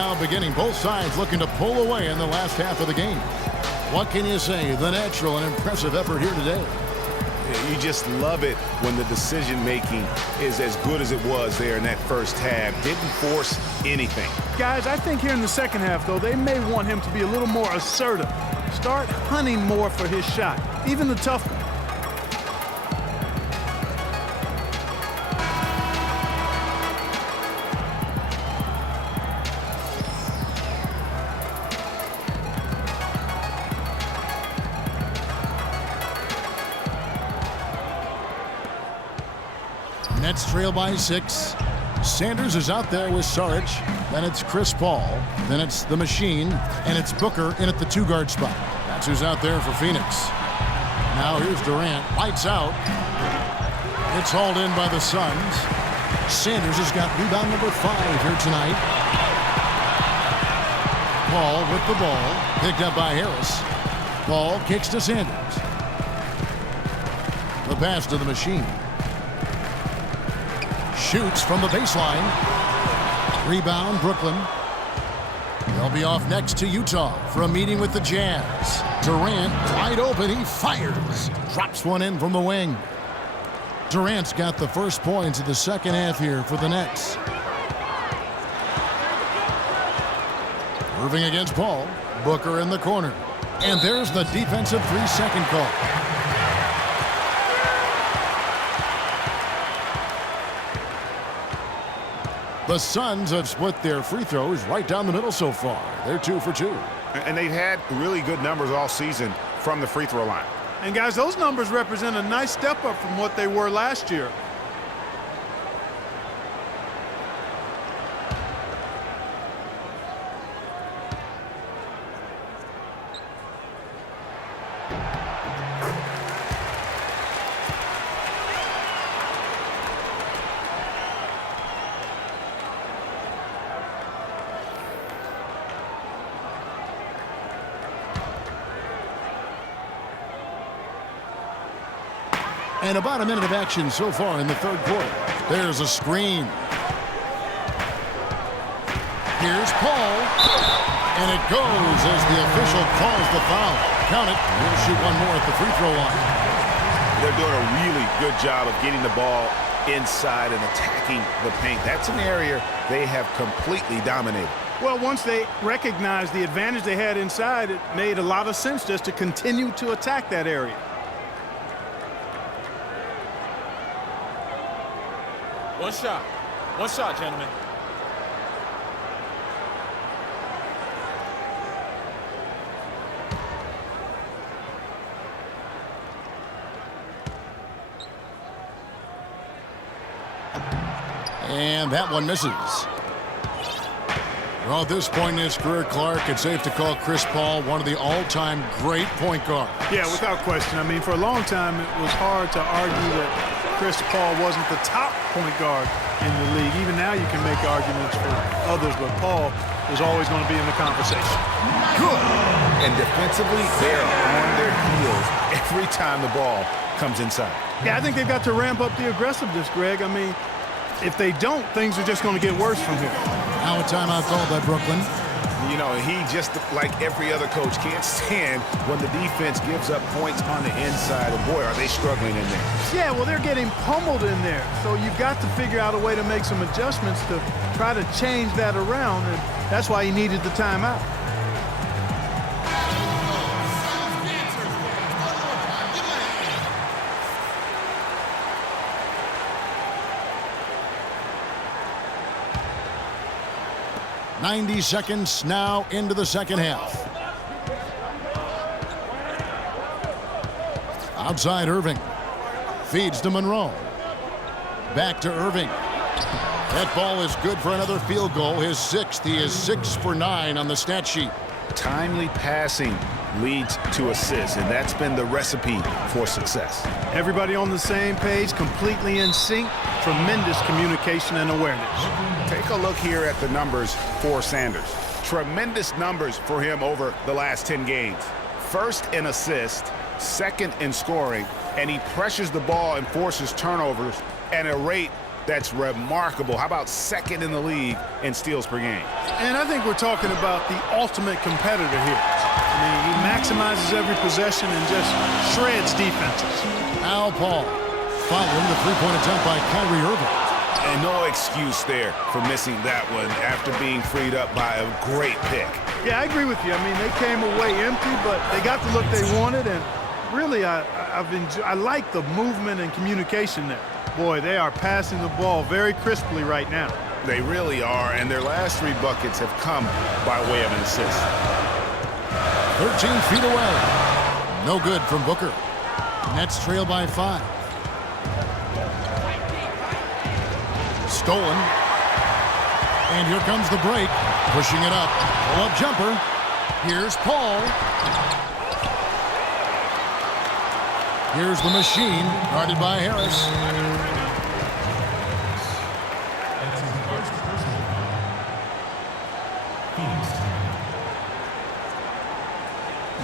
now beginning. Both sides looking to pull away in the last half of the game. What can you say? The natural and impressive effort here today. You just love it when the decision-making is as good as it was there in that first half. Didn't force anything. Guys, I think here in the second half, though, they may want him to be a little more assertive. Start hunting more for his shot, even the tough one. Nets trail by 6. Sanders is out there with Saric. Then it's Chris Paul. Then it's the Machine. And it's Booker in at the 2-guard spot. That's who's out there for Phoenix. Now here's Durant. Lights out. It's hauled in by the Suns. Sanders has got rebound number 5 here tonight. Paul with the ball. Picked up by Harris. Paul kicks to Sanders. The pass to the Machine. Shoots from the baseline. Rebound, Brooklyn. They'll be off next to Utah for a meeting with the Jazz. Durant wide open. He fires. Drops one in from the wing. Durant's got the first points of the second half here for the Nets. Irving against Paul. Booker in the corner. And there's the defensive 3-second call. The Suns have split their free throws right down the middle so far. They're 2 for 2. And they've had really good numbers all season from the free throw line. And, guys, those numbers represent a nice step up from what they were last year. And about a minute of action so far in the third quarter. There's a screen. Here's Paul. And it goes as the official calls the foul. Count it. He'll shoot one more at the free throw line. They're doing a really good job of getting the ball inside and attacking the paint. That's an area they have completely dominated. Well, once they recognized the advantage they had inside, it made a lot of sense just to continue to attack that area. One shot, gentlemen. And that one misses. Well, at this point in his career, Clark, it's safe to call Chris Paul one of the all-time great point guards. Yeah, without question. I mean, for a long time, it was hard to argue that Chris Paul wasn't the top point guard in the league. Even now you can make arguments for others, but Paul is always going to be in the conversation. Good. And defensively, they're on their heels every time the ball comes inside. Yeah, I think they've got to ramp up the aggressiveness, Greg. I mean, if they don't, things are just going to get worse from here. Now a timeout called by Brooklyn. You know, he just, like every other coach, can't stand when the defense gives up points on the inside. And boy, are they struggling in there. Yeah, well, they're getting pummeled in there. So you've got to figure out a way to make some adjustments to try to change that around. And that's why he needed the timeout. .90 seconds now into the second half. Outside Irving. Feeds to Monroe. Back to Irving. That ball is good for another field goal. His 6th. He is 6 for 9 on the stat sheet. Timely passing leads to assists, and that's been the recipe for success. Everybody on the same page, completely in sync. Tremendous communication and awareness. Take a look here at the numbers for Sanders. Tremendous numbers for him over the last 10 games. First in assists, second in scoring, and he pressures the ball and forces turnovers at a rate That's remarkable. How about second in the league in steals per game? And I think we're talking about the ultimate competitor here. I mean, he maximizes every possession and just shreds defenses. Al Paul following the three-point attempt by Kyrie Irving. And no excuse there for missing that one after being freed up by a great pick. Yeah, I agree with you. I mean, they came away empty, but they got the look they wanted, and really, I like the movement and communication there. Boy, they are passing the ball very crisply right now. They really are, and their last 3 buckets have come by way of an assist. 13 feet away. No good from Booker. Nets trail by 5. Stolen. And here comes the break. Pushing it up. Pull-up jumper. Here's Paul. Here's the machine, guarded by Harris.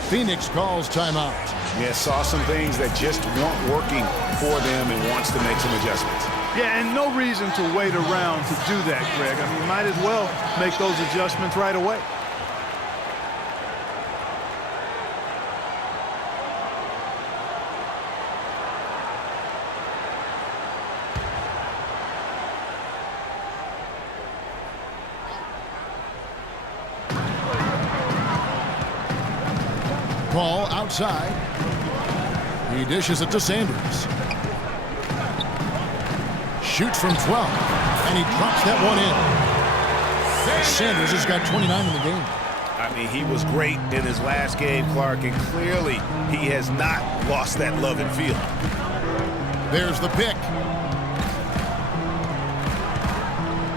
Phoenix calls timeout. Yeah, saw some things that just weren't working for them and wants to make some adjustments. Yeah, and no reason to wait around to do that, Greg. I mean, might as well make those adjustments right away. Paul outside. He dishes it to Sanders. Shoots from 12, and he drops that one in. Sanders has got 29 in the game. I mean, he was great in his last game, Clark, and clearly he has not lost that love and feel. There's the pick.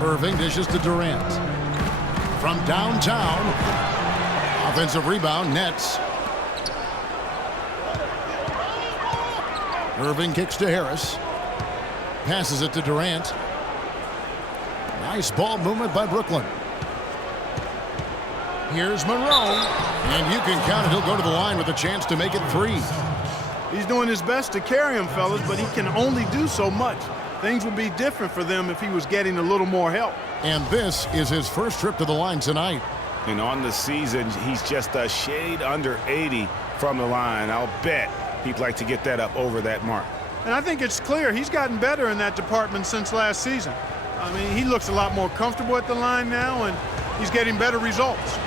Irving dishes to Durant. From downtown, offensive rebound, Nets. Irving kicks to Harris. Passes it to Durant. Nice ball movement by Brooklyn. Here's Monroe. And you can count it. He'll go to the line with a chance to make it 3. He's doing his best to carry him, fellas, but he can only do so much. Things would be different for them if he was getting a little more help. And this is his first trip to the line tonight. And on the season, he's just a shade under 80 from the line. I'll bet he'd like to get that up over that mark. And I think it's clear he's gotten better in that department since last season. I mean, he looks a lot more comfortable at the line now, and he's getting better results.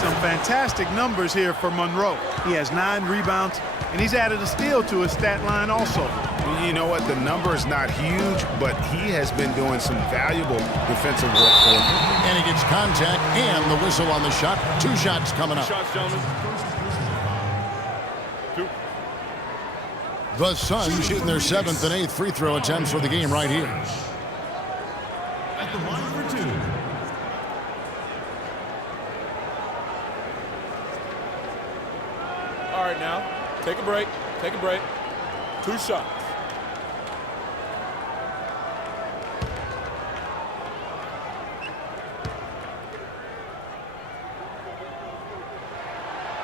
Some fantastic numbers here for Monroe. He has 9 rebounds, and he's added a steal to his stat line also. You know what? The number is not huge, but he has been doing some valuable defensive work for him. And he gets contact and the whistle on the shot. 2 shots coming up. Shots, gentlemen. 2. The Suns shooting their 7th and 8th free throw attempts for the game right here. At the line for 2. All right, now, take a break. Take a break. 2 shots.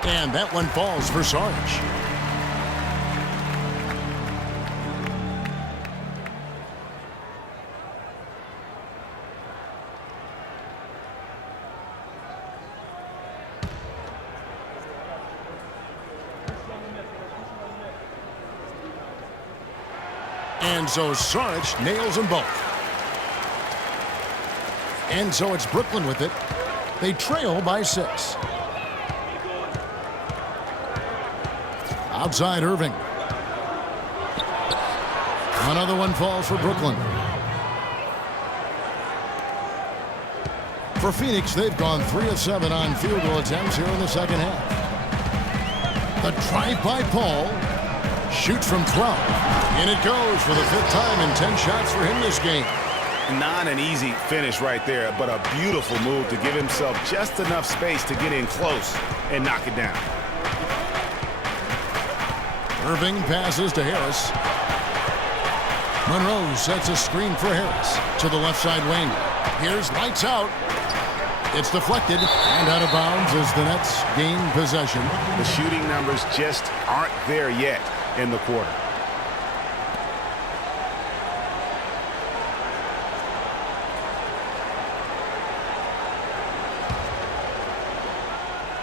And that one falls for Sarge. And so Sarge nails them both. And so it's Brooklyn with it. They trail by 6. Outside Irving. Another one falls for Brooklyn. For Phoenix, they've gone 3 of 7 on field goal attempts here in the second half. The drive by Paul. Shoots from 12. And it goes for the 5th time and 10 shots for him this game. Not an easy finish right there, but a beautiful move to give himself just enough space to get in close and knock it down. Irving passes to Harris. Monroe sets a screen for Harris to the left side wing. Here's lights out. It's deflected and out of bounds as the Nets gain possession. The shooting numbers just aren't there yet in the quarter.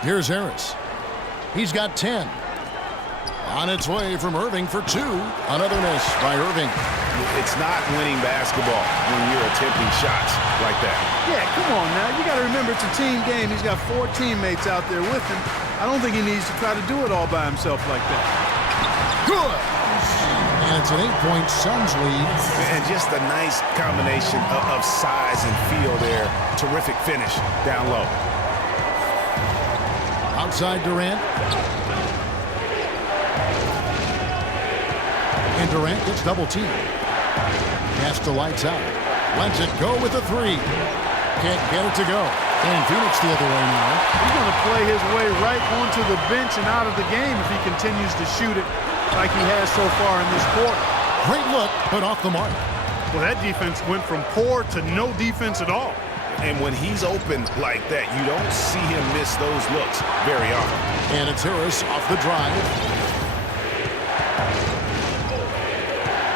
Here's Harris. He's got 10. On its way from Irving for 2. Another miss by Irving. It's not winning basketball when you're attempting shots like that. Yeah, come on now. You got to remember it's a team game. He's got 4 teammates out there with him. I don't think he needs to try to do it all by himself like that. Good. And it's an 8-point Suns lead. And just a nice combination of size and feel there. Terrific finish down low. Outside Durant. And Durant gets double-teamed. Pass to Lights out. Lets it go with a 3. Can't get it to go. And Phoenix the other way now. He's going to play his way right onto the bench and out of the game if he continues to shoot it like he has so far in this quarter. Great look, but off the mark. Well, that defense went from poor to no defense at all. And when he's open like that, you don't see him miss those looks very often. And it's Harris off the drive.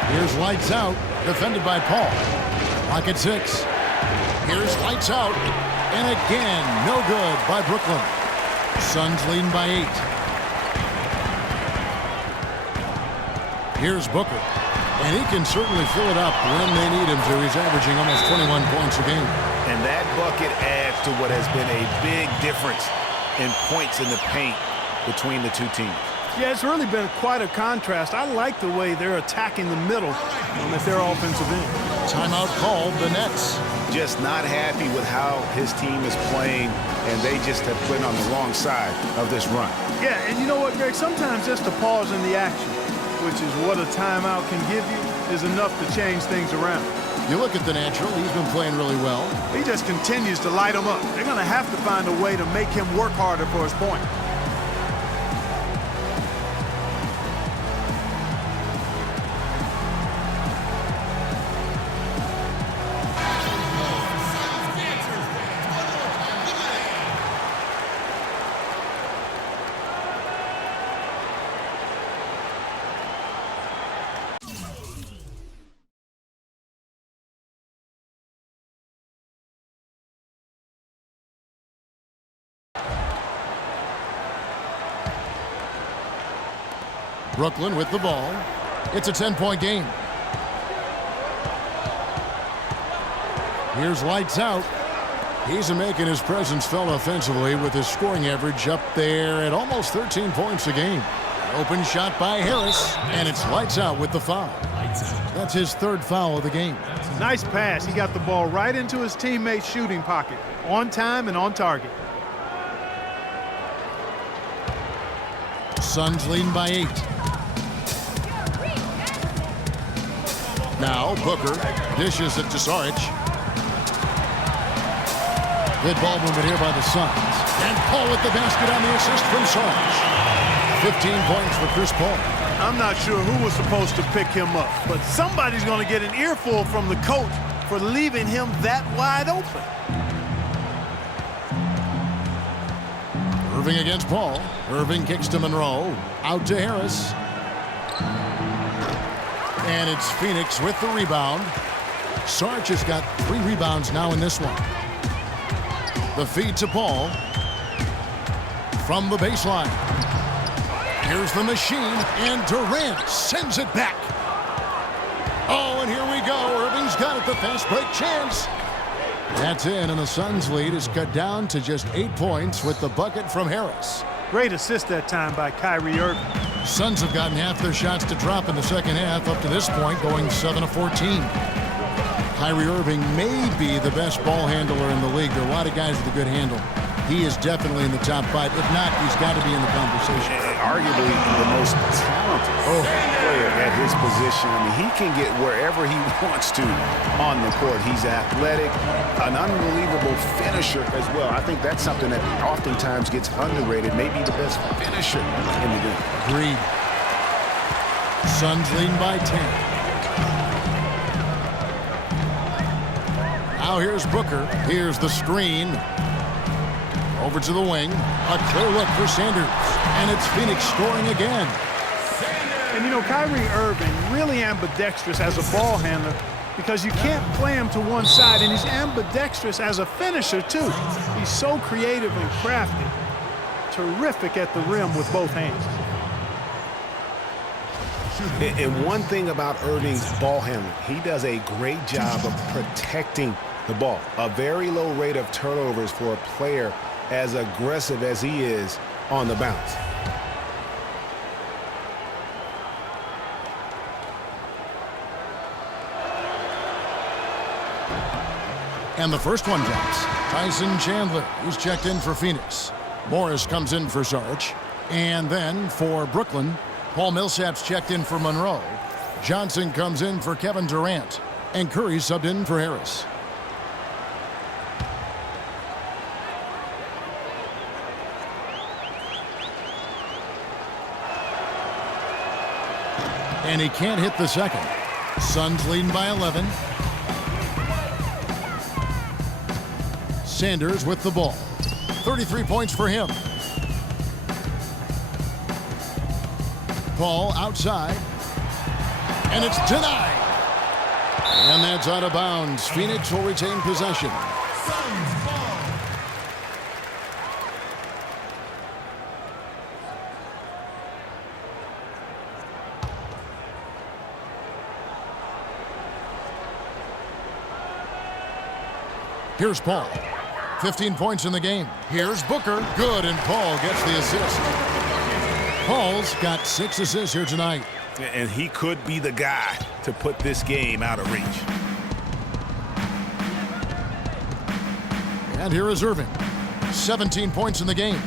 Here's Lights out, defended by Paul. Lock at 6. Here's Lights out, and again, no good by Brooklyn. Suns leading by 8. Here's Booker, and he can certainly fill it up when they need him to. He's averaging almost 21 points a game. And that bucket adds to what has been a big difference in points in the paint between the two teams. Yeah, it's really been quite a contrast. I like the way they're attacking the middle at their offensive end. Timeout called, the Nets. Just not happy with how his team is playing, and they just have been on the wrong side of this run. Yeah, and you know what, Greg? Sometimes just a pause in the action, which is what a timeout can give you, is enough to change things around. You look at the natural, he's been playing really well. He just continues to light them up. They're going to have to find a way to make him work harder for his point. Brooklyn with the ball. It's a 10-point game. Here's Lights out. He's making his presence felt offensively with his scoring average up there at almost 13 points a game. Open shot by Harris, and it's Lights out with the foul. That's his 3rd foul of the game. Nice pass. He got the ball right into his teammate's shooting pocket. On time and on target. Suns leading by 8. Now Booker dishes it to Saric. Good ball movement here by the Suns. And Paul with the basket on the assist from Saric. 15 points for Chris Paul. I'm not sure who was supposed to pick him up, but somebody's going to get an earful from the coach for leaving him that wide open. Irving against Paul. Irving kicks to Monroe. Out to Harris. And it's Phoenix with the rebound. Sarge has got 3 rebounds now in this one. The feed to Paul. From the baseline. Here's the machine, and Durant sends it back. Oh, and here we go. Irving's got it, the fast break chance. That's in, and the Suns' lead is cut down to just 8 points with the bucket from Harris. Great assist that time by Kyrie Irving. Suns have gotten half their shots to drop in the second half up to this point, going 7 of 14. Kyrie Irving may be the best ball handler in the league. There are a lot of guys with a good handle. He is definitely in the top 5. If not, he's got to be in the conversation. Arguably the most talented player at his position. I mean, he can get wherever he wants to on the court. He's athletic, an unbelievable finisher as well. I think that's something that oftentimes gets underrated. Maybe the best finisher in the game. Agreed. Suns leading by 10. Now here's Booker. Here's the screen. Over to the wing. A clear look for Sanders. And it's Phoenix scoring again. And, you know, Kyrie Irving really ambidextrous as a ball handler because you can't play him to one side, and he's ambidextrous as a finisher, too. He's so creative and crafty. Terrific at the rim with both hands. And one thing about Irving's ball handling, he does a great job of protecting the ball. A very low rate of turnovers for a player as aggressive as he is on the bounce. And the first one drops. Tyson Chandler, who's checked in for Phoenix. Morris comes in for Saric. And then for Brooklyn, Paul Millsap's checked in for Monroe. Johnson comes in for Kevin Durant. And Curry subbed in for Harris. And he can't hit the second. Suns leading by 11. Sanders with the ball. 33 points for him. Paul outside. And it's denied. And that's out of bounds. Phoenix will retain possession. Here's Paul. 15 points in the game. Here's Booker. Good, and Paul gets the assist. Paul's got 6 assists here tonight. And he could be the guy to put this game out of reach. And here is Irving. 17 points in the game.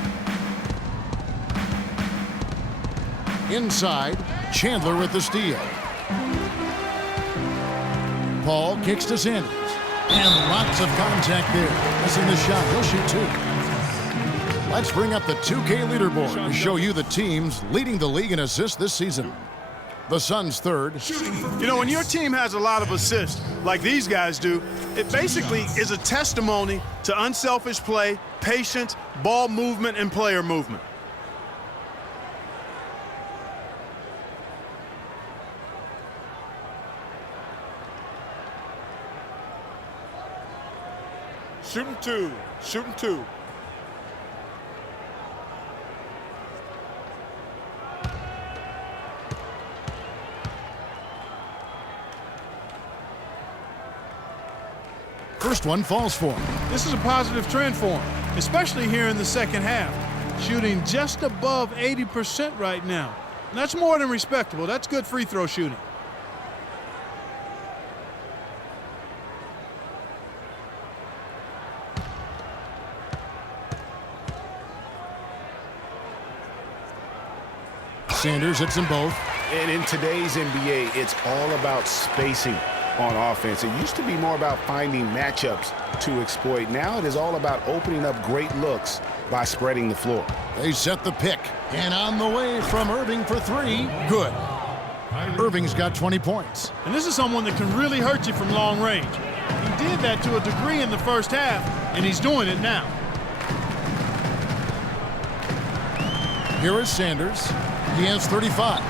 Inside, Chandler with the steal. Paul kicks to Sanders. And lots of contact there. Missing the shot. He'll shoot 2. Let's bring up the 2K leaderboard to show you the teams leading the league in assists this season. The Suns third. You know, when your team has a lot of assists, like these guys do, it basically is a testimony to unselfish play, patience, ball movement, and player movement. Shooting 2. Shooting 2. First one falls for him. This is a positive trend for him, especially here in the second half. Shooting just above 80% right now. And that's more than respectable. That's good free throw shooting. Sanders hits them both. And in today's NBA, it's all about spacing on offense. It used to be more about finding matchups to exploit. Now it is all about opening up great looks by spreading the floor. They set the pick. And on the way from Irving for 3. Good. Irving's got 20 points. And this is someone that can really hurt you from long range. He did that to a degree in the first half, and he's doing it now. Here is Sanders. He has 35.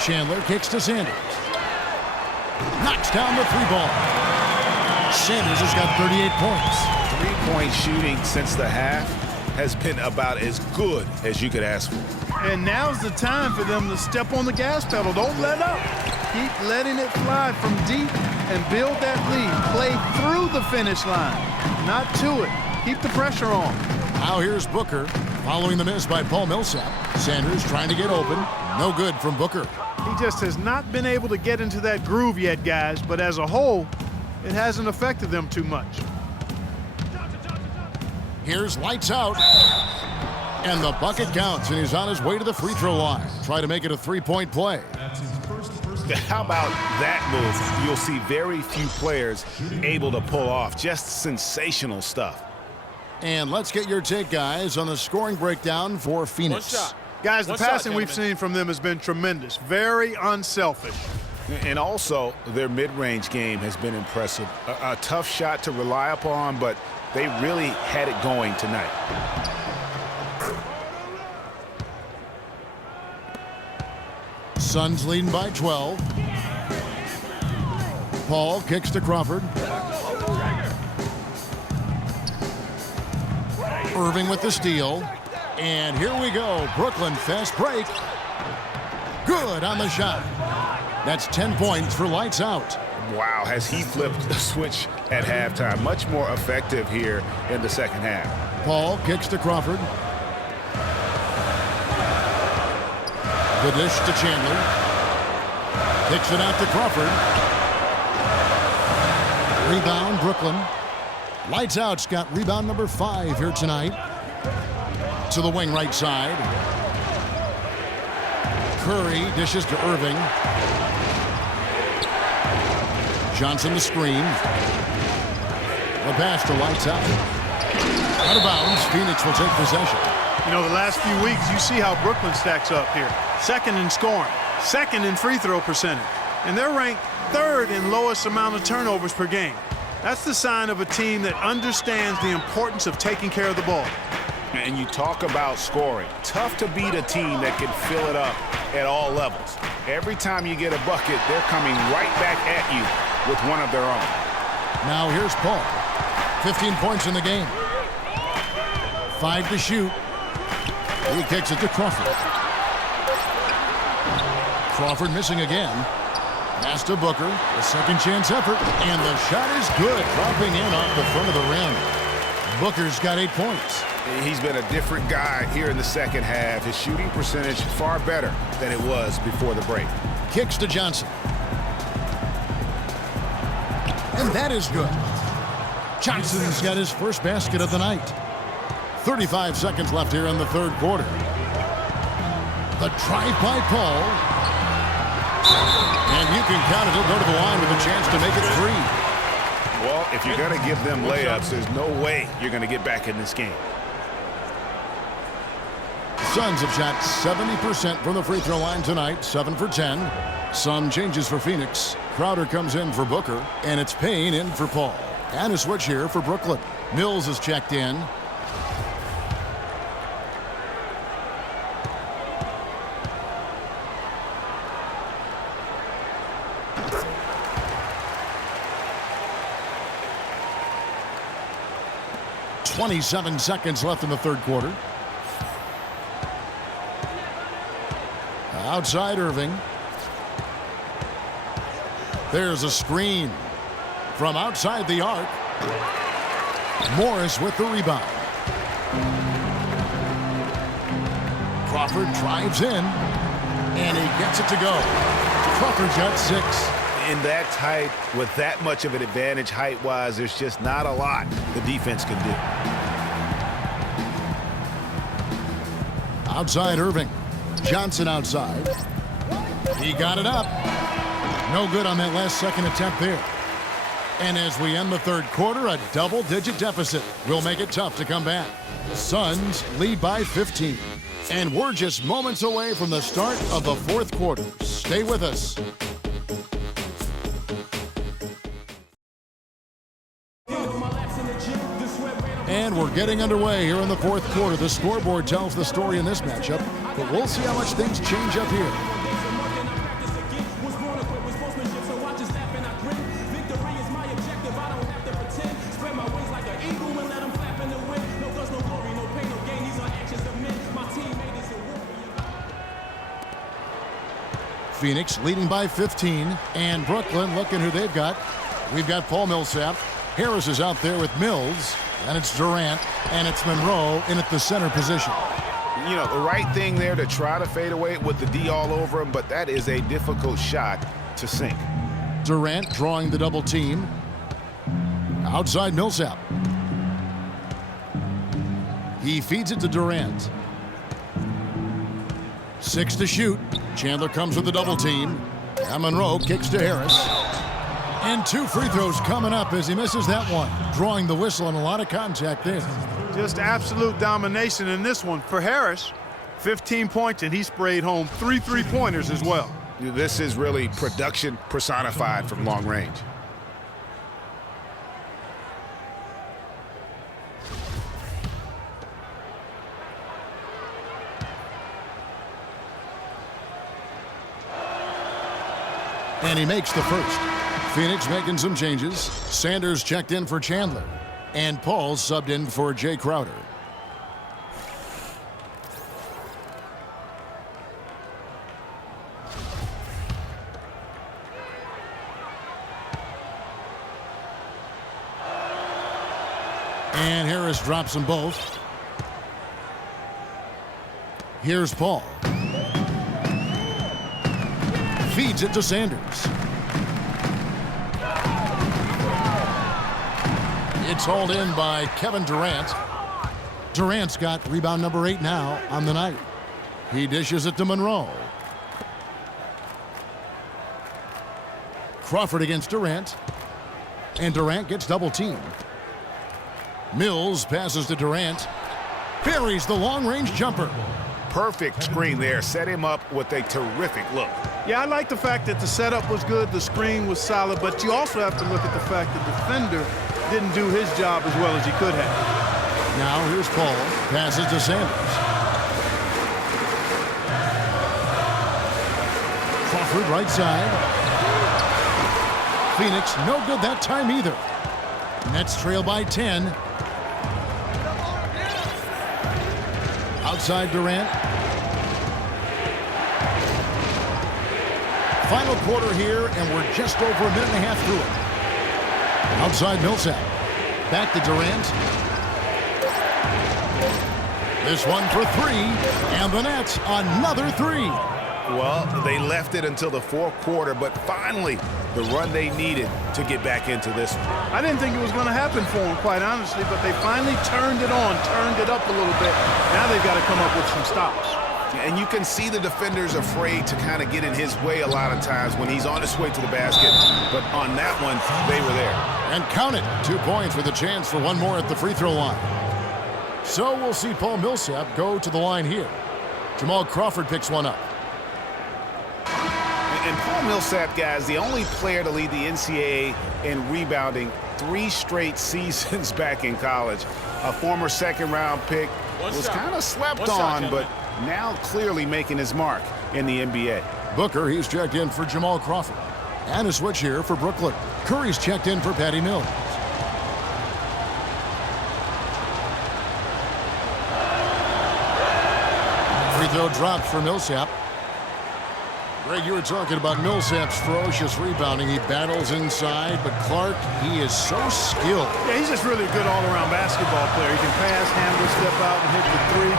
Chandler kicks to Sanders. Knocks down the 3 ball. Sanders has got 38 points. 3-point shooting since the half has been about as good as you could ask for. And now's the time for them to step on the gas pedal. Don't let up. Keep letting it fly from deep and build that lead. Play through the finish line, not to it. Keep the pressure on. Now here's Booker. Following the miss by Paul Millsap. Sanders trying to get open. No good from Booker. He just has not been able to get into that groove yet, guys. But as a whole, it hasn't affected them too much. Here's lights out. And the bucket counts, and he's on his way to the free throw line. Try to make it a 3-point play. How about that move? You'll see very few players able to pull off. Just sensational stuff. And let's get your take, guys, on the scoring breakdown for Phoenix. One shot. Guys, the One shot, passing we've gentlemen. seen from them has been tremendous. Very unselfish. And also, their mid-range game has been impressive. A tough shot to rely upon, but They really had it going tonight. Suns leading by 12. Paul kicks to Crawford. Irving with the steal. And here we go. Brooklyn fast break. Good on the shot. That's 10 points for lights out. Wow, has he flipped the switch at halftime. Much more effective here in the second half. Paul kicks to Crawford. The dish to Chandler. Kicks it out to Crawford. Rebound, Brooklyn. Lights out's got rebound number 5 here tonight. To the wing right side. Curry dishes to Irving. Johnson the screen. The pass to lights out. Out of bounds. Phoenix will take possession. You know, the last few weeks, you see how Brooklyn stacks up here. Second in scoring, second in free throw percentage, and they're ranked third in lowest amount of turnovers per game. That's the sign of a team that understands the importance of taking care of the ball. And you talk about scoring. Tough to beat a team that can fill it up at all levels. Every time you get a bucket, they're coming right back at you with one of their own. Now here's Paul. 15 points in the game. 5 to shoot. He kicks it to Crawford. Crawford missing again. Pass to Booker. A second chance effort. And the shot is good. Dropping in off the front of the rim. Booker's got 8 points. He's been a different guy here in the second half. His shooting percentage far better than it was before the break. Kicks to Johnson. And that is good. Johnson's got his first basket of the night. 35 seconds left here in the third quarter. The drive by Paul. And you can count it. He'll go to the line with a chance to make it 3. Well, if you're going to give them layups, there's no way you're going to get back in this game. Suns have shot 70% from the free throw line tonight, 7 for 10. Some changes for Phoenix. Crowder comes in for Booker, and it's Payne in for Paul. And a switch here for Brooklyn. Mills is checked in. .27 seconds left in the third quarter. Outside Irving. There's a screen from outside the arc. Morris with the rebound. Crawford drives in, and he gets it to go. Crawford's got 6. In that tight, with that much of an advantage height-wise, there's just not a lot the defense can do. Outside Irving. Johnson outside. He got it up. No good on that last second attempt there. And as we end the third quarter, a double-digit deficit will make it tough to come back. Suns lead by 15. And we're just moments away from the start of the fourth quarter. Stay with us. And we're getting underway here in the fourth quarter. The scoreboard tells the story in this matchup, but we'll see how much things change up here. Phoenix leading by 15, and Brooklyn looking who they've got. We've got Paul Millsap. Harris is out there with Mills, and it's Durant, and it's Monroe in at the center position. You know, the right thing there to try to fade away with the D all over him, but that is a difficult shot to sink. Durant drawing the double team. Outside Millsap. He feeds it to Durant. 6 to shoot. Chandler comes with the double team. And Monroe kicks to Harris. And 2 free throws coming up as he misses that one. Drawing the whistle and a lot of contact there. Just absolute domination in this one for Harris. 15 points, and he sprayed home 3 3-pointers as well. This is really production personified from long range. And he makes the first. Phoenix making some changes. Sanders checked in for Chandler. And Paul subbed in for Jay Crowder. And Harris drops them both. Here's Paul. Feeds it to Sanders. It's hauled in by Kevin Durant. Durant's got rebound number 8 now on the night. He dishes it to Monroe. Crawford against Durant. And Durant gets double teamed. Mills passes to Durant. Buries the long-range jumper. Perfect screen there. Set him up with a terrific look. Yeah, I like the fact that the setup was good, the screen was solid, but you also have to look at the fact the defender didn't do his job as well as he could have. Now here's Paul. Passes to Sanders. Crawford right side. Phoenix no good that time either. Nets trail by 10. Outside Durant. Final quarter here, and we're just over a minute and a half through it. Outside Millsap. Back to Durant. This one for 3, and the Nets another 3. Well, they left it until the fourth quarter, but finally the run they needed to get back into this one. I didn't think it was going to happen for them, quite honestly, but they finally turned it on, turned it up a little bit. Now they've got to come up with some stops. And you can see the defenders afraid to kind of get in his way a lot of times when he's on his way to the basket. But on that one, they were there. And count it. 2 points with a chance for one more at the free throw line. So we'll see Paul Millsap go to the line here. Jamal Crawford picks one up. And Paul Millsap, guys, the only player to lead the NCAA in rebounding 3 straight seasons back in college. A former second-round pick was kind of slept on, but now clearly making his mark in the NBA. Booker, he's checked in for Jamal Crawford. And a switch here for Brooklyn. Curry's checked in for Patty Mills. Free throw dropped for Millsap. Greg, you were talking about Millsap's ferocious rebounding. He battles inside, but Clark, he is so skilled. Yeah, he's just really a good all-around basketball player. He can pass, handle, step out, and hit the 3.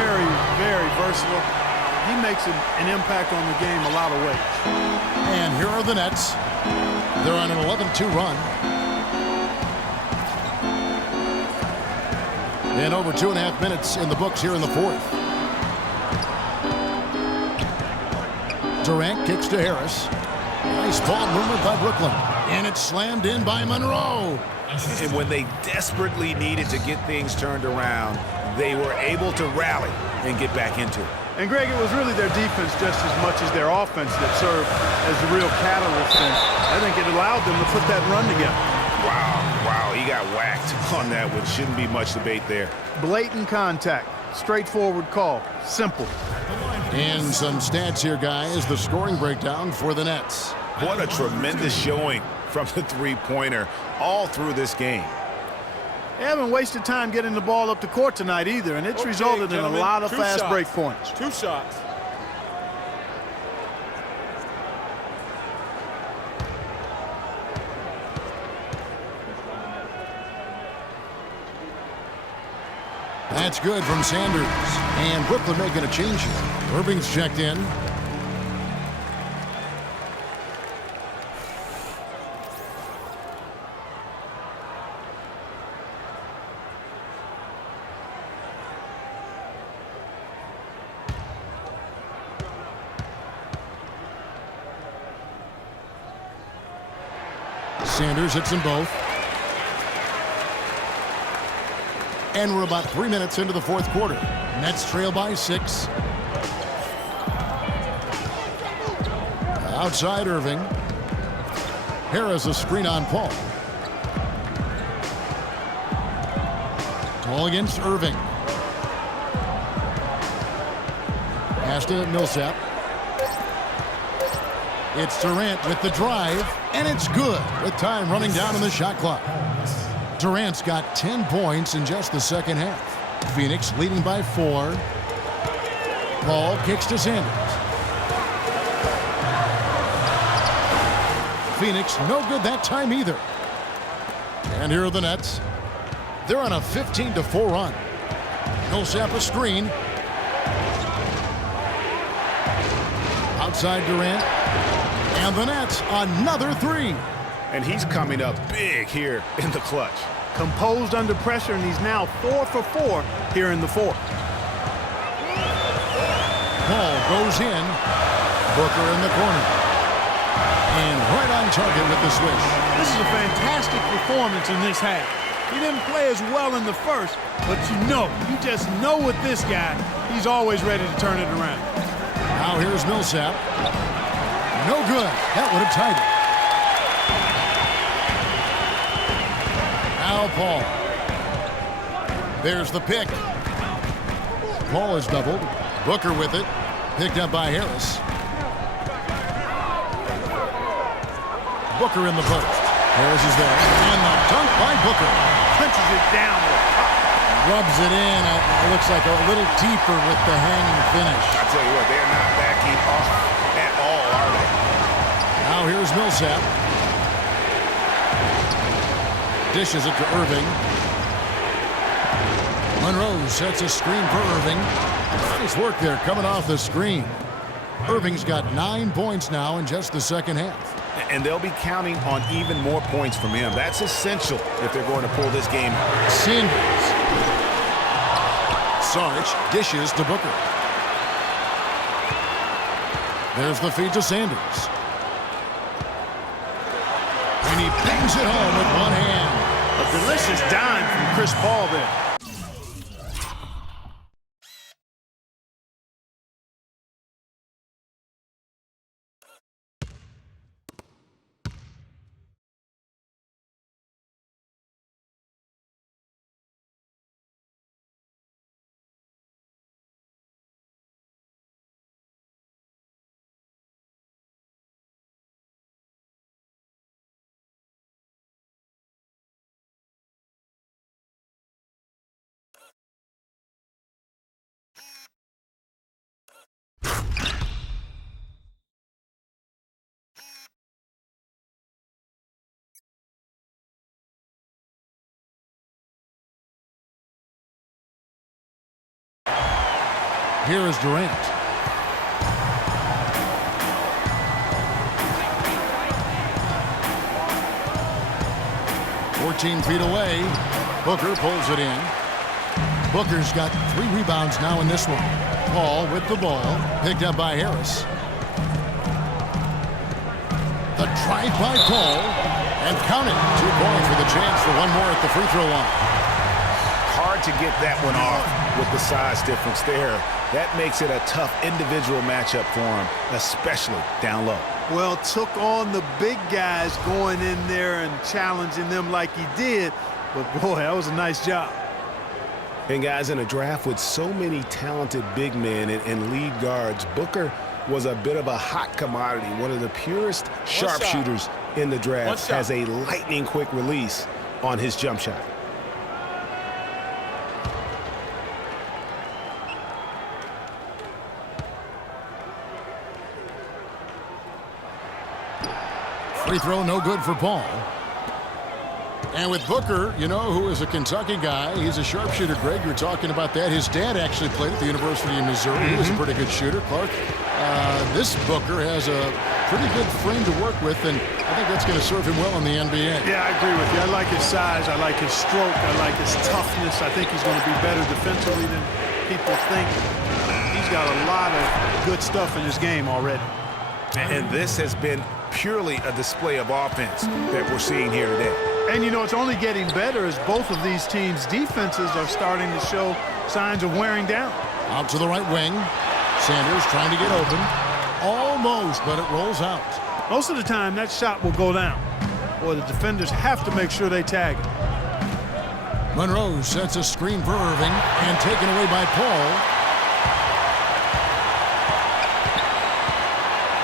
Very, very versatile. He makes an impact on the game a lot of ways. And here are the Nets. They're on an 11-2 run. And over 2.5 minutes in the books here in the fourth. Durant kicks to Harris. Nice ball movement by Brooklyn. And it's slammed in by Monroe. And when they desperately needed to get things turned around, they were able to rally and get back into it. And, Greg, it was really their defense just as much as their offense that served as the real catalyst. And I think it allowed them to put that run together. Wow, he got whacked on that one. Shouldn't be much debate there. Blatant contact. Straightforward call. Simple. And some stats here, guys. The scoring breakdown for the Nets. What a tremendous showing from the three-pointer all through this game. They haven't wasted time getting the ball up the court tonight either, and it's resulted in a lot of fast break points. 2 shots. That's good from Sanders. And Brooklyn making a change here. Irving's checked in. Sanders hits them both. And we're about 3 minutes into the fourth quarter. Nets trail by 6. Outside Irving. Harris a screen on Paul. Paul against Irving. Pass to Millsap. It's Durant with the drive, and it's good with time running down in the shot clock. Durant's got 10 points in just the second half. Phoenix leading by 4. Paul kicks to Sanders. Phoenix no good that time either. And here are the Nets. They're on a 15-4 run. Millsap a screen. Outside Durant. And the Nets, another 3. And he's coming up big here in the clutch. Composed under pressure, and he's now 4 for 4 here in the fourth. Paul goes in. Booker in the corner. And right on target with the switch. This is a fantastic performance in this half. He didn't play as well in the first, but you just know with this guy, he's always ready to turn it around. Now here's Millsap. No good. That would have tied it. Now Paul. There's the pick. Paul is doubled. Booker with it. Picked up by Harris. Booker in the post. Harris is there. And the dunk by Booker. Punches it down. Rubs it in. It looks like a little deeper with the hanging finish. I tell you what, they're not backing off at all, are they? Now here's Millsap. Dishes it to Irving. Monroe sets a screen for Irving. Nice work there coming off the screen. Irving's got 9 points now in just the second half. And they'll be counting on even more points from him. That's essential if they're going to pull this game out. Sanders. Sarge dishes to Booker. There's the feed to Sanders. And he bangs it home with one hand. A delicious dime from Chris Paul there. Here is Durant. "14 feet away. Booker pulls it in. Booker's got 3 rebounds now in this one. Paul with the ball. Picked up by Harris. The drive by Paul. And count it. 2 points with a chance for one more at the free throw line. Hard to get that one off with the size difference there. That makes it a tough individual matchup for him, especially down low. Well, took on the big guys going in there and challenging them like he did. But, boy, that was a nice job. And, guys, in a draft with so many talented big men and lead guards, Booker was a bit of a hot commodity. One of the purest sharpshooters in the draft. Has a lightning-quick release on his jump shot. Free throw no good for Paul. And with Booker, who is a Kentucky guy, he's a sharpshooter. Greg, you're talking about that. His dad actually played at the University of Missouri. He was a pretty good shooter. Clark, this Booker has a pretty good frame to work with, and I think that's going to serve him well in the NBA. Yeah, I agree with you. I like his size. I like his stroke. I like his toughness. I think he's going to be better defensively than people think. He's got a lot of good stuff in his game already. And this has been purely a display of offense that we're seeing here today. And, it's only getting better as both of these teams' defenses are starting to show signs of wearing down. Out to the right wing. Sanders trying to get open. Almost, but it rolls out. Most of the time, that shot will go down. Boy, the defenders have to make sure they tag it. Monroe sets a screen for Irving and taken away by Paul.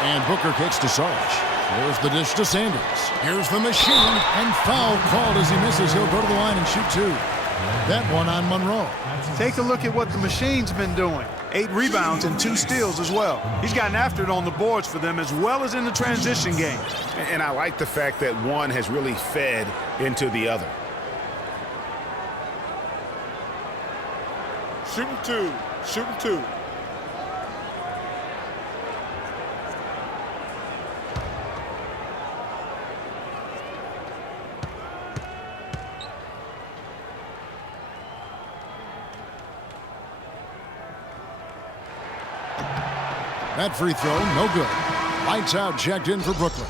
And Booker kicks to Sarge. Here's the dish to Sanders. Here's the machine, and foul called as he misses. He'll go to the line and shoot 2. That one on Monroe. Take a look at what the machine's been doing. 8 rebounds and 2 steals as well. He's gotten after it on the boards for them as well as in the transition game. And I like the fact that one has really fed into the other. Shooting 2. Shooting 2. That free throw, no good. Lights out, checked in for Brooklyn.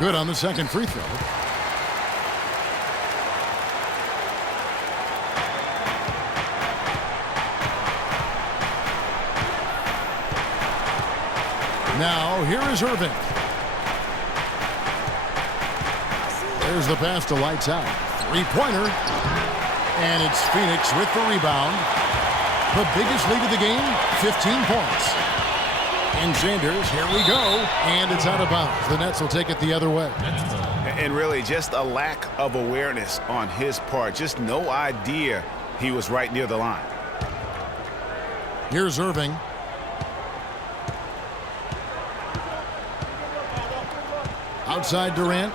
Good on the second free throw. Now, here is Irving. There's the pass to Lights Out. Three-pointer. And it's Phoenix with the rebound. The biggest lead of the game, 15 points. And Sanders, here we go. And it's out of bounds. The Nets will take it the other way. And really, just a lack of awareness on his part. Just no idea he was right near the line. Here's Irving. Outside Durant.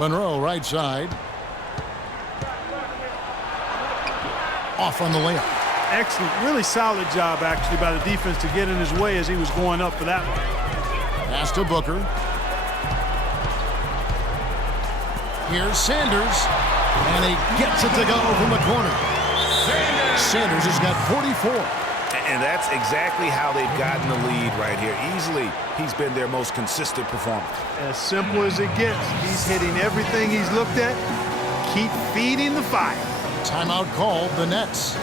Monroe right side. Off on the layup. Excellent, really solid job actually by the defense to get in his way as he was going up for that one. Pass to Booker. Here's Sanders. And he gets it to go from the corner. Sanders has got 44. And that's exactly how they've gotten the lead right here. Easily, he's been their most consistent performer. As simple as it gets. He's hitting everything he's looked at. Keep feeding the fire. Timeout called, the Nets.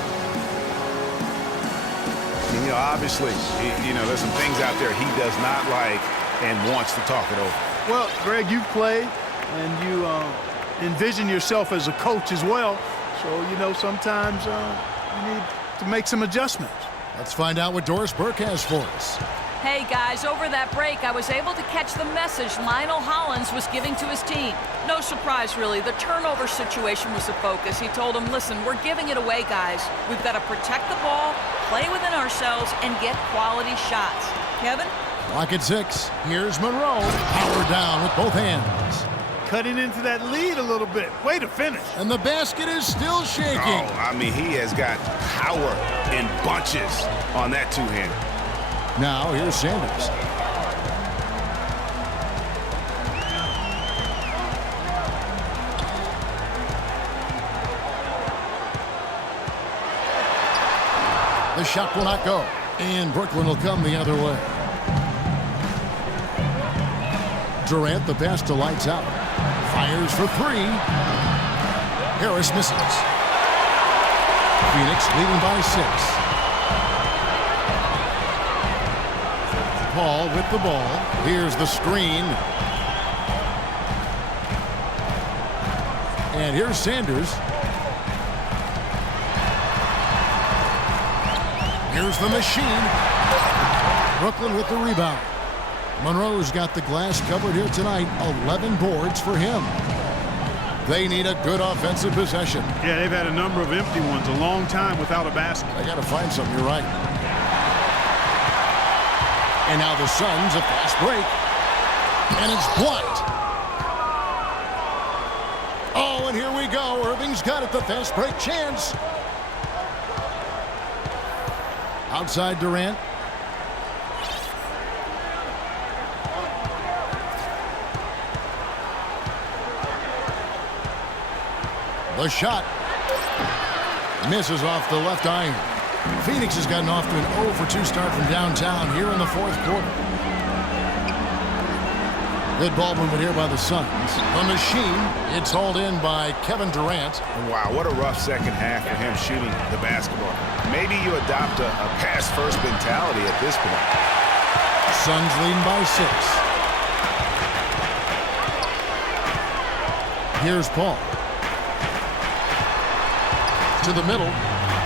You know, obviously, there's some things out there he does not like and wants to talk it over. Well, Greg, you've played, and you envision yourself as a coach as well. So, sometimes you need to make some adjustments. Let's find out what Doris Burke has for us. Hey, guys, over that break, I was able to catch the message Lionel Hollins was giving to his team. No surprise, really. The turnover situation was the focus. He told them, listen, we're giving it away, guys. We've got to protect the ball, play within ourselves, and get quality shots. Kevin? Clock at 6. Here's Monroe. Power down with both hands. Cutting into that lead a little bit. Way to finish. And the basket is still shaking. Oh, I mean, he has got power in bunches on that two-hander. Now, here's Sanders. The shot will not go. And Brooklyn will come the other way. Durant, the pass to Lights Out. Fires for 3. Harris misses. Phoenix leading by 6. Paul with the ball. Here's the screen. And here's Sanders. Here's the machine. Brooklyn with the rebound. Monroe's got the glass covered here tonight. 11 boards for him. They need a good offensive possession. Yeah, they've had a number of empty ones. A long time without a basket. They got to find something. You're right. And now the Suns, a fast break. And it's blocked. Oh, and here we go. Irving's got it. The fast break chance. Outside Durant. The shot misses off the left iron. Phoenix has gotten off to an 0 for 2 start from downtown here in the fourth quarter. Good ball movement here by the Suns. The machine, it's hauled in by Kevin Durant. Wow, what a rough second half for him shooting the basketball. Maybe you adopt a pass-first mentality at this point. Suns leading by 6. Here's Paul. To the middle.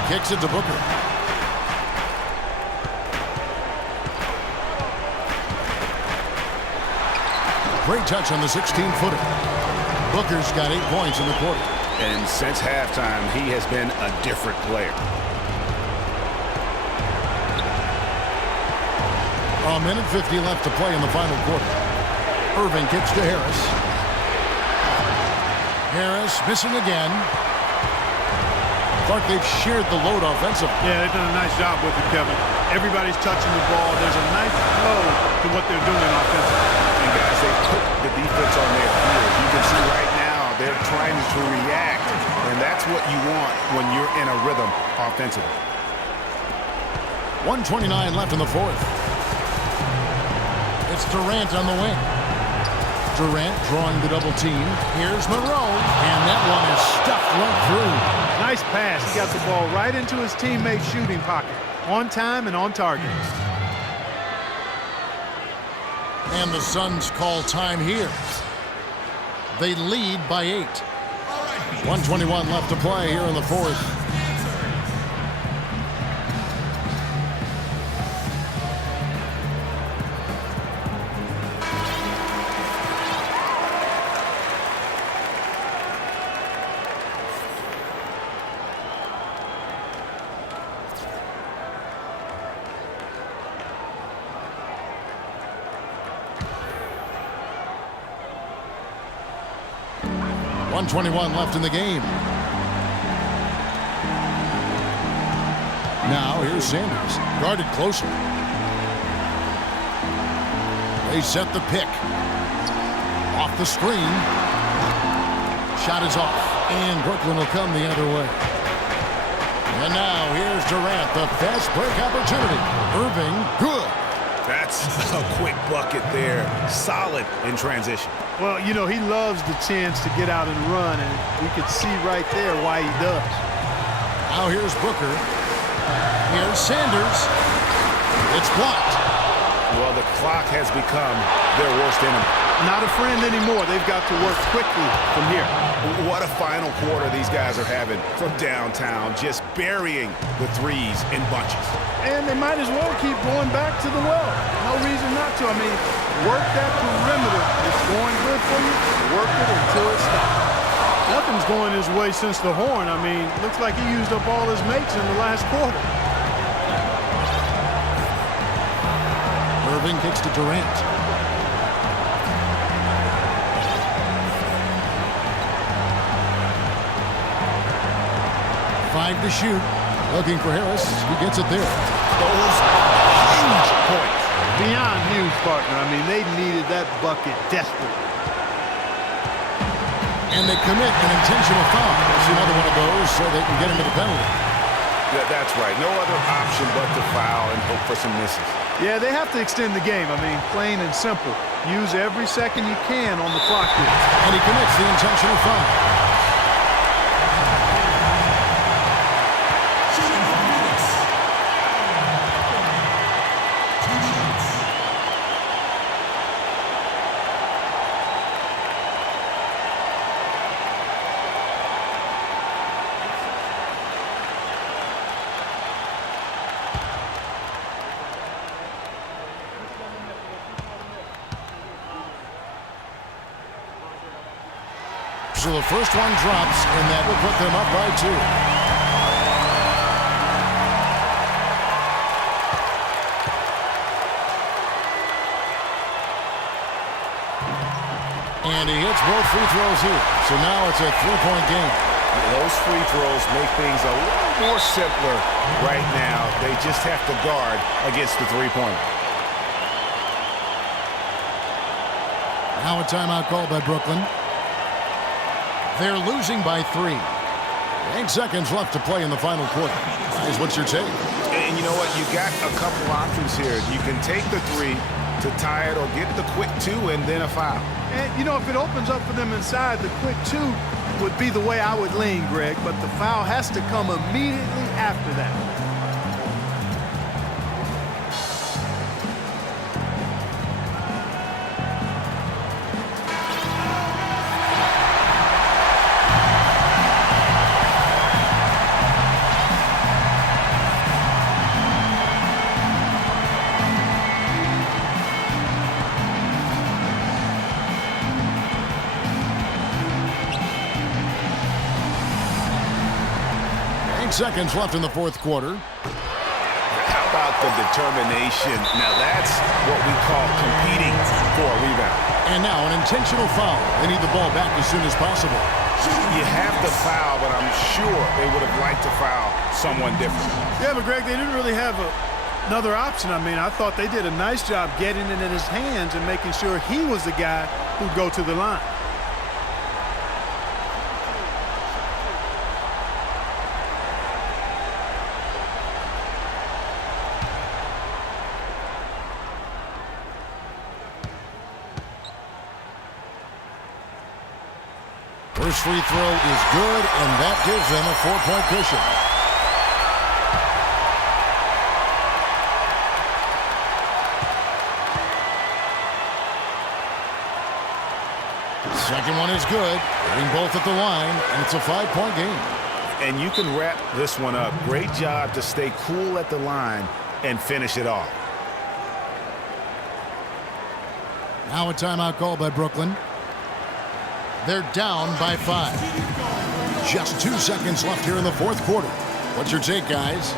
Kicks it to Booker. Great touch on the 16-footer. Booker's got 8 points in the quarter. And since halftime, he has been a different player. A minute 50 left to play in the final quarter. Irving kicks to Harris. Harris missing again. Clark, they've shared the load offensively. Yeah, they've done a nice job with it, Kevin. Everybody's touching the ball. There's a nice flow to what they're doing offensively. And guys, they put the defense on their heels. You can see right now they're trying to react, and that's what you want when you're in a rhythm offensively. 1:29 left in the fourth. It's Durant on the wing. Durant drawing the double team. Here's Monroe, and that one is stuffed right through. Nice pass. He got the ball right into his teammate's shooting pocket. On time and on target. And the Suns call time here. They lead by 8. 1:21 left to play here in the fourth. .21 left in the game. Now here's Sanders, guarded closer. They set the pick. Off the screen. Shot is off, and Brooklyn will come the other way. And now here's Durant, the fast break opportunity. Irving, good. That's a quick bucket there. Solid in transition. Well, you know, he loves the chance to get out and run, and we could see right there why he does. Now here's Booker. Here's Sanders. It's blocked. Well, the clock has become their worst enemy. Not a friend anymore. They've got to work quickly from here. What a final quarter these guys are having from downtown, just burying the threes in bunches. And they might as well keep going back to the well. No reason not to. I mean, work that perimeter. It's going good for you. Work it until it stops. Nothing's going his way since the horn. I mean, looks like he used up all his mates in the last quarter. Irving kicks to Durant. 5 to shoot. Looking for Harris. He gets it there. Those huge points. Beyond huge, partner. I mean, they needed that bucket desperately. And they commit an intentional foul. It's another one of those so they can get into the penalty. Yeah, that's right. No other option but to foul and hope for some misses. Yeah, they have to extend the game. I mean, plain and simple. Use every second you can on the clock here. And he commits the intentional foul. So the first one drops, and that will put them up by 2. And he hits both free throws here. So now it's a 3-point game. Those free throws make things a little more simpler right now. They just have to guard against the three-pointer. Now a timeout called by Brooklyn. They're losing by 3. 8 seconds left to play in the final quarter. Guys, what's your take? you know what? You got a couple options here. You can take the 3 to tie it or get the quick 2 and then a foul. And, you know, if it opens up for them inside, the quick 2 would be the way I would lean, Greg, but the foul has to come immediately after that. Seconds left in the fourth quarter. How about the determination? Now that's what we call competing for a rebound. And now an intentional foul. They need the ball back as soon as possible. You have the foul, but I'm sure they would have liked to foul someone different. Yeah, but Greg, they didn't really have another option. I mean, I thought they did a nice job getting it in his hands and making sure he was the guy who'd go to the line. First free throw is good, and that gives them a 4-point cushion. Second one is good. Hitting both at the line, and it's a 5-point game. And you can wrap this one up. Great job to stay cool at the line and finish it off. Now a timeout call by Brooklyn. They're down by 5. Just 2 seconds left here in the fourth quarter. What's your take, guys?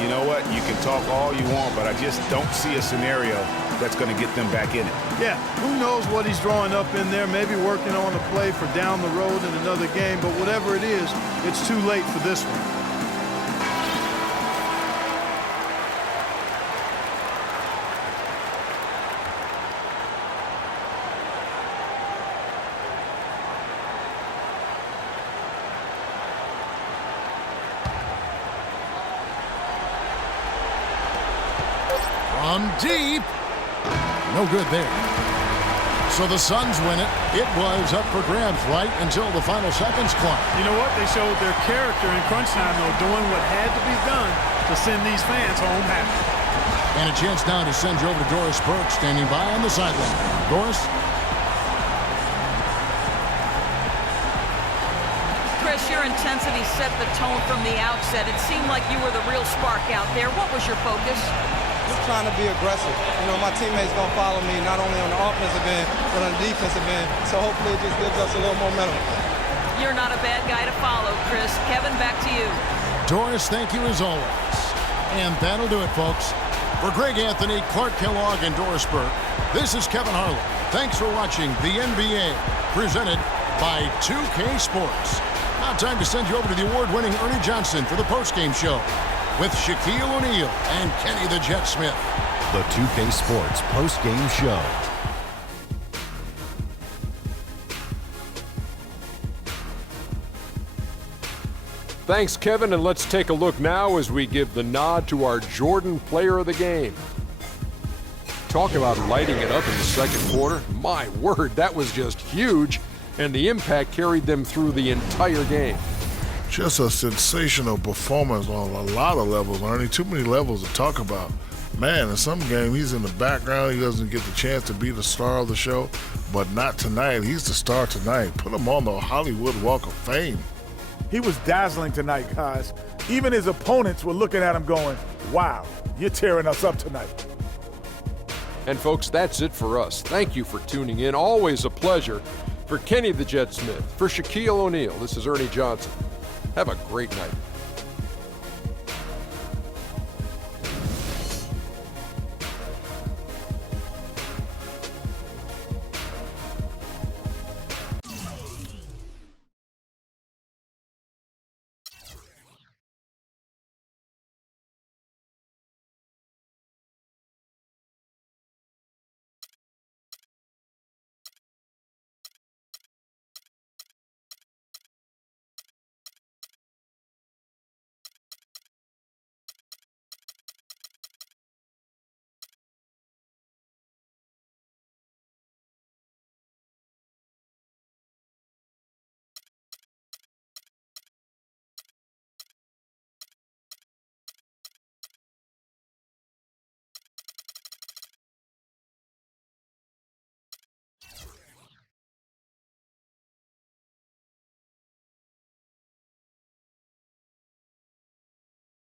You know what? You can talk all you want, but I just don't see a scenario that's going to get them back in it. Yeah, who knows what he's drawing up in there, maybe working on a play for down the road in another game, but whatever it is, it's too late for this one. From deep. No good there. So the Suns win it. It was up for grabs right until the final seconds clock. You know what? They showed their character in crunch time, though, doing what had to be done to send these fans home happy. And a chance now to send you over to Doris Burke, standing by on the sideline. Doris? Chris, your intensity set the tone from the outset. It seemed like you were the real spark out there. What was your focus? Just trying to be aggressive. You know, my teammates going to follow me, not only on the offensive end, but on the defensive end. So hopefully it just gives us a little momentum. You're not a bad guy to follow, Chris. Kevin, back to you. Doris, thank you as always. And that'll do it, folks. For Greg Anthony, Clark Kellogg, and Doris Burke, this is Kevin Harlan. Thanks for watching the NBA, presented by 2K Sports. Now time to send you over to the award-winning Ernie Johnson for the postgame show with Shaquille O'Neal and Kenny the Jet Smith. The 2K Sports postgame show. Thanks, Kevin, and let's take a look now as we give the nod to our Jordan Player of the Game. Talk about lighting it up in the second quarter. My word, that was just huge, and the impact carried them through the entire game. Just a sensational performance on a lot of levels, Ernie. Too many levels to talk about. Man, in some game, he's in the background. He doesn't get the chance to be the star of the show, but not tonight. He's the star tonight. Put him on the Hollywood Walk of Fame. He was dazzling tonight, guys. Even his opponents were looking at him going, wow, you're tearing us up tonight. And folks, that's it for us. Thank you for tuning in. Always a pleasure. For Kenny the Jet Smith, for Shaquille O'Neal, this is Ernie Johnson. Have a great night.